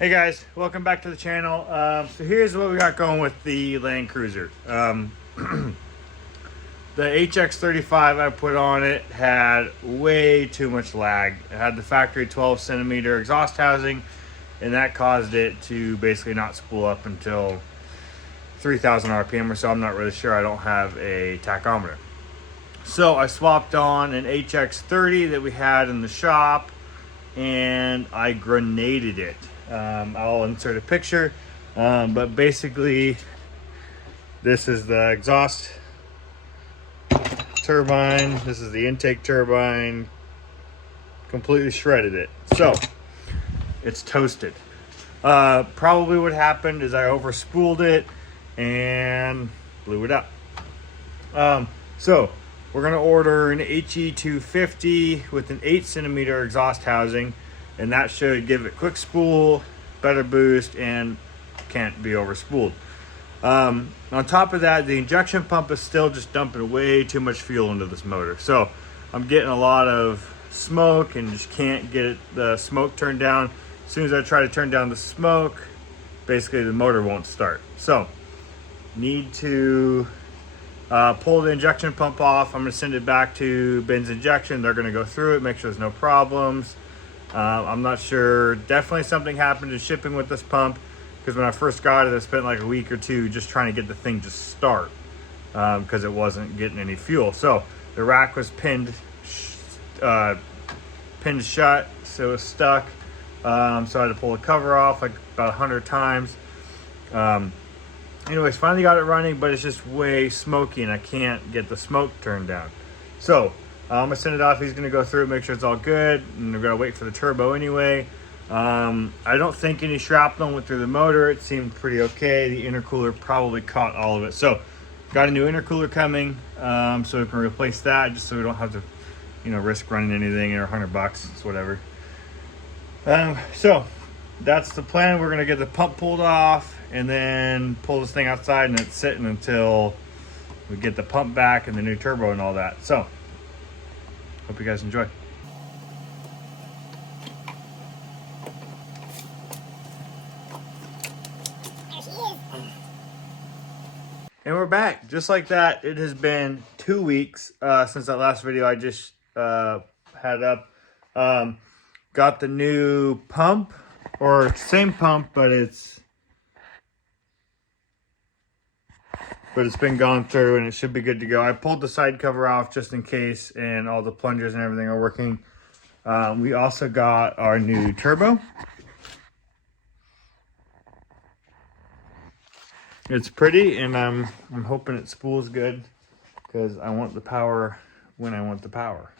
Hey guys, welcome back to the channel. So here's what we got going with the Land Cruiser. The HX35 I put on it had way too much lag. It had the factory 12 centimeter exhaust housing, and that caused it to basically not spool up until 3,000 RPM or so. I'm not really sure. I don't have a tachometer. So I swapped on an HX30 that we had in the shop, and I grenaded it. I'll insert a picture, but basically this is the exhaust turbine, this is the intake turbine, completely shredded it. So it's toasted. Probably what happened is I overspooled it and blew it up. So we're gonna order an HE250 with an 8 centimeter exhaust housing, and that should give it quick spool, better boost, and can't be overspooled. On top of that, the injection pump is still just dumping way too much fuel into this motor. So I'm getting a lot of smoke and just can't get the smoke turned down. As soon as I try to turn down the smoke, basically the motor won't start. So need to pull the injection pump off. I'm gonna send it back to Ben's Injection. They're gonna go through it, make sure there's no problems. I'm not sure. Definitely something happened in shipping with this pump, because when I first got it, I spent like a week or two just trying to get the thing to start because it wasn't getting any fuel. So the rack was pinned shut, so it was stuck. So I had to pull the cover off like about 100 times. Anyways, finally got it running, but it's just way smoky and I can't get the smoke turned down. So I'm gonna send it off. He's gonna go through it, make sure it's all good, and we're gonna wait for the turbo anyway. I don't think any shrapnel went through the motor. It seemed pretty okay. The intercooler probably caught all of it. So got a new intercooler coming, so we can replace that, just so we don't have to, risk running anything, or $100, it's whatever. So that's the plan. We're gonna get the pump pulled off and then pull this thing outside, and it's sitting until we get the pump back and the new turbo and all that. So hope you guys enjoy. And we're back, just like that. It has been 2 weeks since that last video I just had up. Got the new pump, or same pump, but it's been gone through and it should be good to go. I pulled the side cover off just in case, and all the plungers and everything are working. We also got our new turbo. It's pretty, and I'm hoping it spools good, because I want the power when I want the power.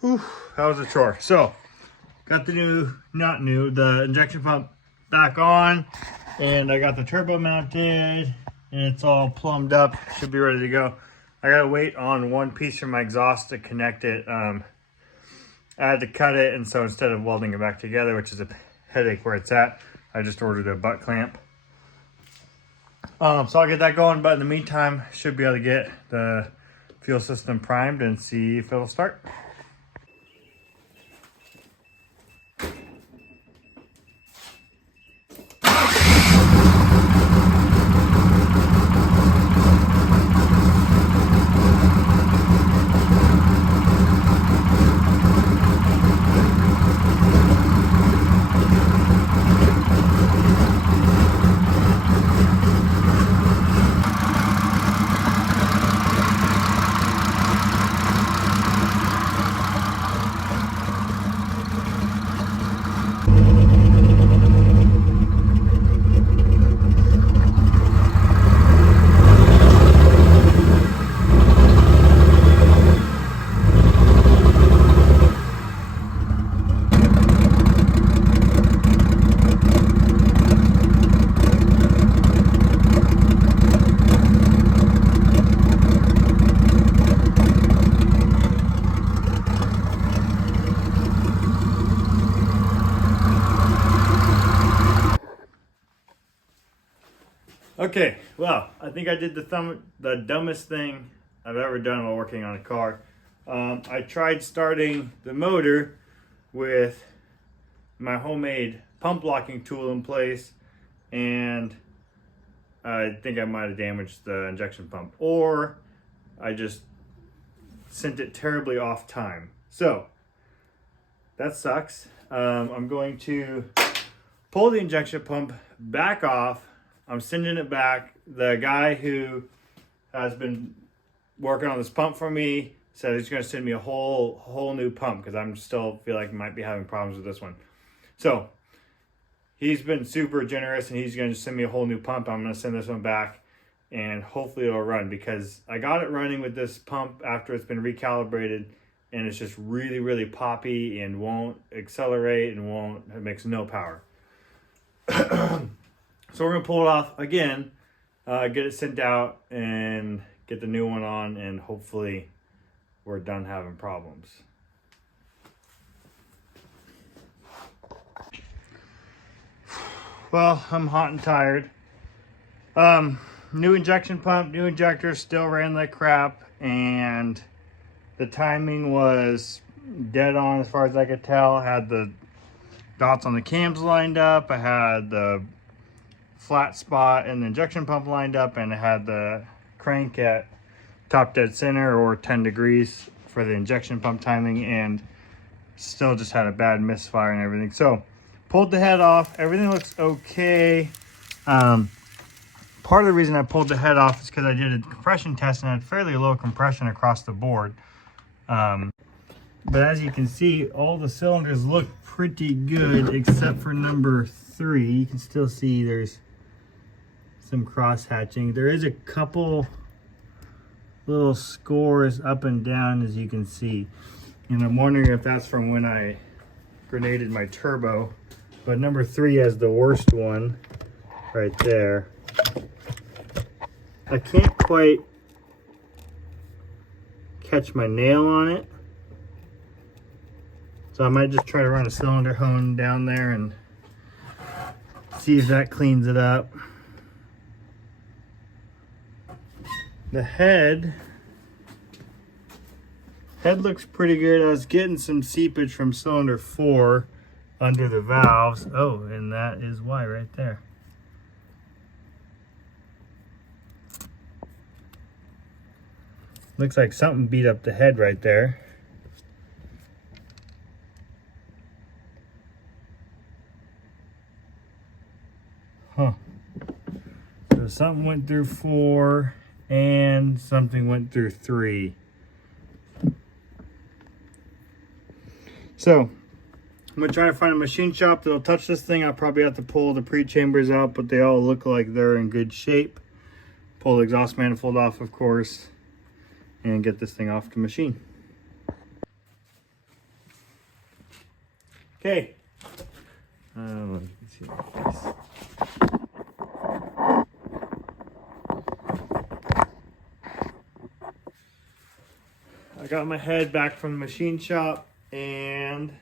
Whew, that was a chore. So got the the injection pump back on, and I got the turbo mounted, and it's all plumbed up. Should be ready to go. I gotta wait on one piece from my exhaust to connect it. I had to cut it, and so instead of welding it back together, which is a headache where it's at, I just ordered a butt clamp. So I'll get that going, but in the meantime, should be able to get the fuel system primed and see if it'll start. Okay, well, I think I did the dumbest thing I've ever done while working on a car. I tried starting the motor with my homemade pump locking tool in place, and I think I might have damaged the injection pump, or I just sent it terribly off time. So that sucks. I'm going to pull the injection pump back off. I'm sending it back. The guy who has been working on this pump for me said he's going to send me a whole new pump because I'm still feel like I might be having problems with this one. So he's been super generous and he's going to send me a whole new pump. I'm going to send this one back and hopefully it'll run, because I got it running with this pump after it's been recalibrated, and it's just really, really poppy and won't accelerate and it makes no power. So we're gonna pull it off again, get it sent out and get the new one on, and hopefully we're done having problems. Well, I'm hot and tired. New injection pump, new injector, still ran like crap, and the timing was dead on as far as I could tell. I had the dots on the cams lined up, I had the flat spot in the injection pump lined up, and I had the crank at top dead center or 10 degrees for the injection pump timing, and still just had a bad misfire and everything. So pulled the head off, everything looks okay. Part of the reason I pulled the head off is because I did a compression test and had fairly low compression across the board. But as you can see, all the cylinders look pretty good except for number 3. You can still see there's some cross hatching. There is a couple little scores up and down, as you can see. And I'm wondering if that's from when I grenaded my turbo. But number 3 has the worst one right there. I can't quite catch my nail on it, so I might just try to run a cylinder hone down there and see if that cleans it up. The head looks pretty good. I was getting some seepage from cylinder 4 under the valves. Oh, and that is why right there. Looks like something beat up the head right there. Huh. So something went through 4 and something went through 3. So I'm gonna try to find a machine shop that'll touch this thing. I'll probably have to pull the pre-chambers out, but they all look like they're in good shape. Pull the exhaust manifold off, of course, and get this thing off the machine. Okay. Let's see my face. I got my head back from the machine shop and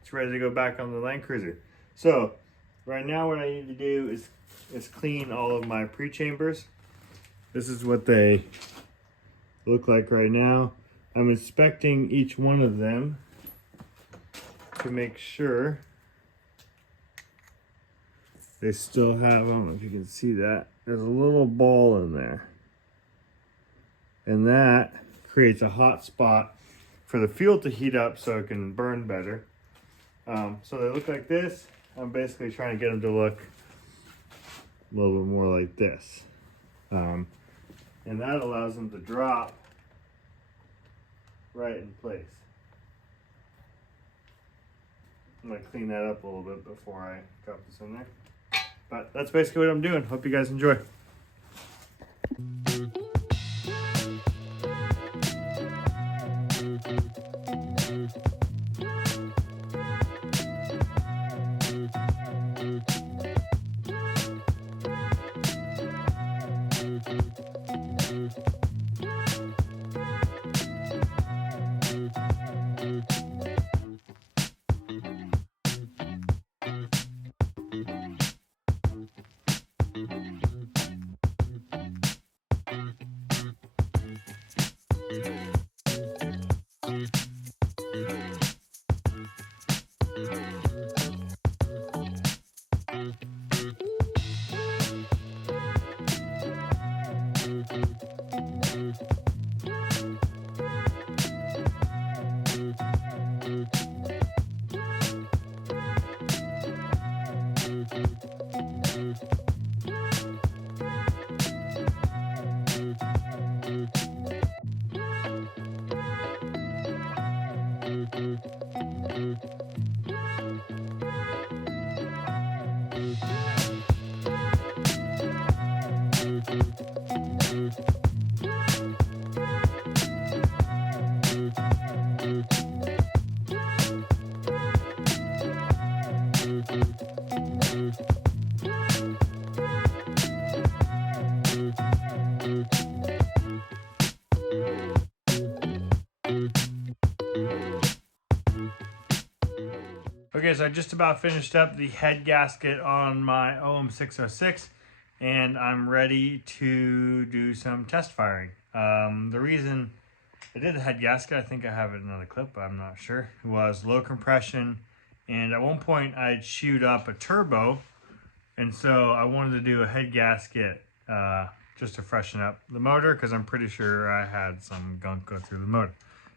it's ready to go back on the Land Cruiser. So right now what I need to do is clean all of my pre-chambers. This is what they look like right now. I'm inspecting each one of them to make sure they still have, I don't know if you can see that, there's a little ball in there, and that creates a hot spot for the fuel to heat up so it can burn better. So they look like this. I'm basically trying to get them to look a little bit more like this, and that allows them to drop right in place. I'm gonna clean that up a little bit before I drop this in there. But that's basically what I'm doing. Hope you guys enjoy. Okay, so I just about finished up the head gasket on my OM606, and I'm ready to do some test firing. The reason I did the head gasket, I think I have it in another clip, but I'm not sure, it was low compression, and at one point I'd shoot up a turbo, and so I wanted to do a head gasket just to freshen up the motor, because I'm pretty sure I had some gunk go through the motor.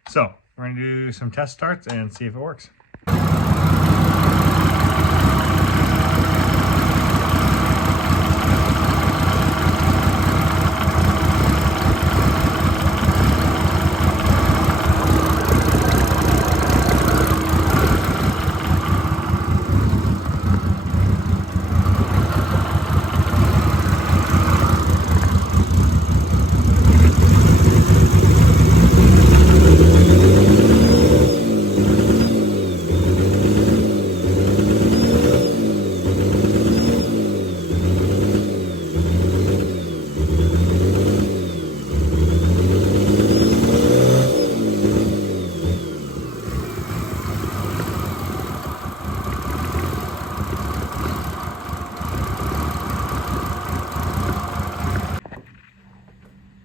So we're going to do some test starts and see if it works.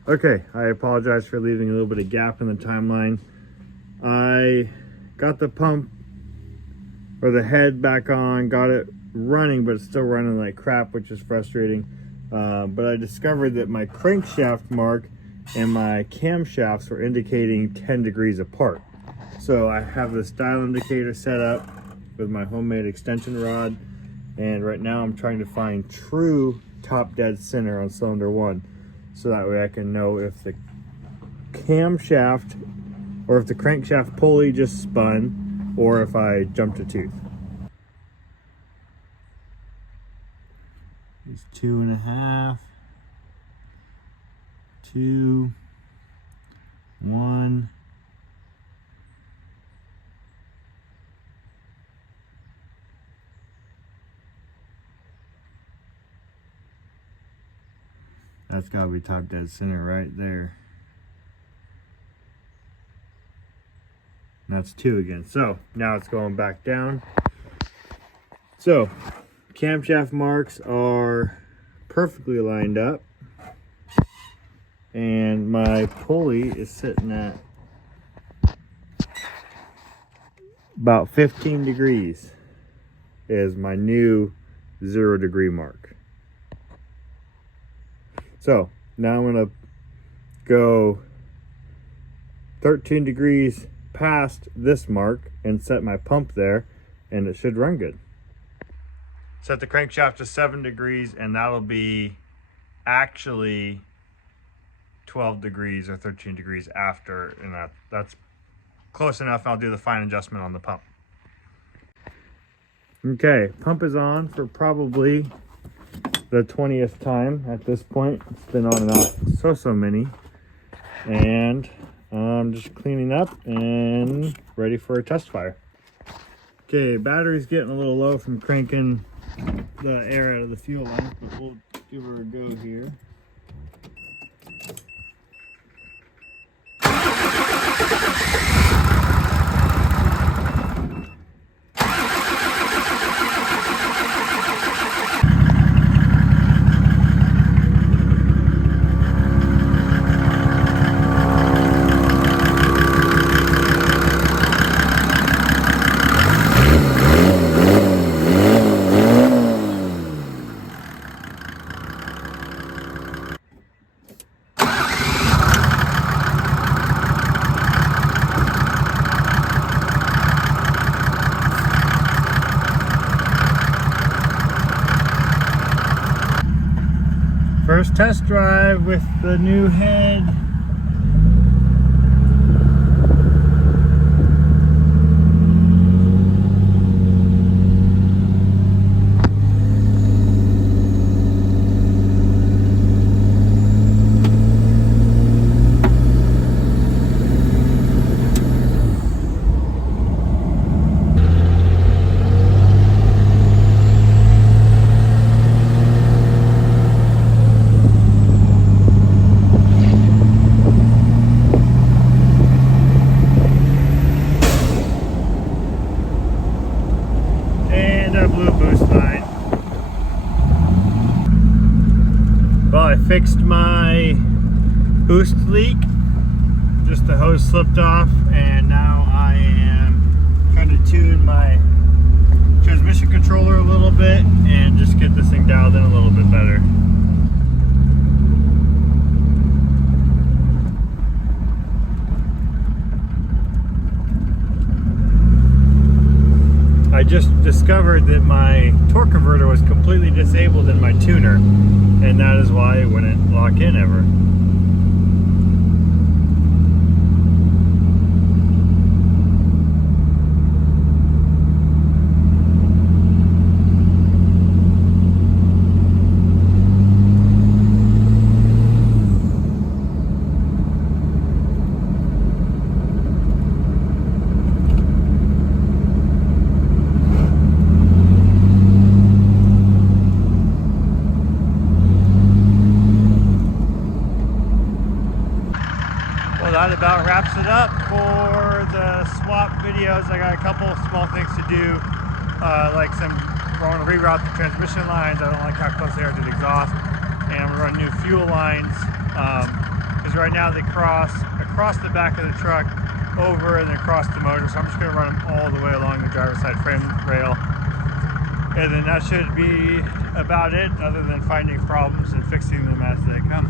Okay, I apologize for leaving a little bit of gap in the timeline. I got the pump or the head back on, got it running, but it's still running like crap, which is frustrating. But I discovered that my crankshaft mark and my camshafts were indicating 10 degrees apart. So I have this dial indicator set up with my homemade extension rod, and right now I'm trying to find true top dead center on cylinder 1. So that way I can know if the camshaft or if the crankshaft pulley just spun or if I jumped a tooth. It's 2.5, 2, 1. That's gotta be top dead center right there. And that's 2 again. So now it's going back down. So camshaft marks are perfectly lined up. And my pulley is sitting at about 15 degrees is my new 0 degree mark. So now I'm gonna go 13 degrees past this mark and set my pump there, and it should run good. Set the crankshaft to 7 degrees, and that'll be actually 12 degrees or 13 degrees after, and that's close enough. I'll do the fine adjustment on the pump. Okay, pump is on for probably the 20th time at this point. It's been on and off so many, and I'm just cleaning up and ready for a test fire. Okay, battery's getting a little low from cranking the air out of the fuel line, but we'll give her a go here. First test drive with the new head. I fixed my boost leak. Just the hose slipped off, and now I am trying to tune my transmission controller a little bit and just get this thing dialed in a little bit better. I just discovered that my torque converter was completely disabled in my tuner, and that is why it wouldn't lock in ever. That about wraps it up for the swap videos. I got a couple small things to do, like I want to reroute the transmission lines. I don't like how close they are to the exhaust, and we're running new fuel lines because right now they cross across the back of the truck, over and then across the motor. So I'm just going to run them all the way along the driver's side frame rail, and then that should be about it, other than finding problems and fixing them as they come.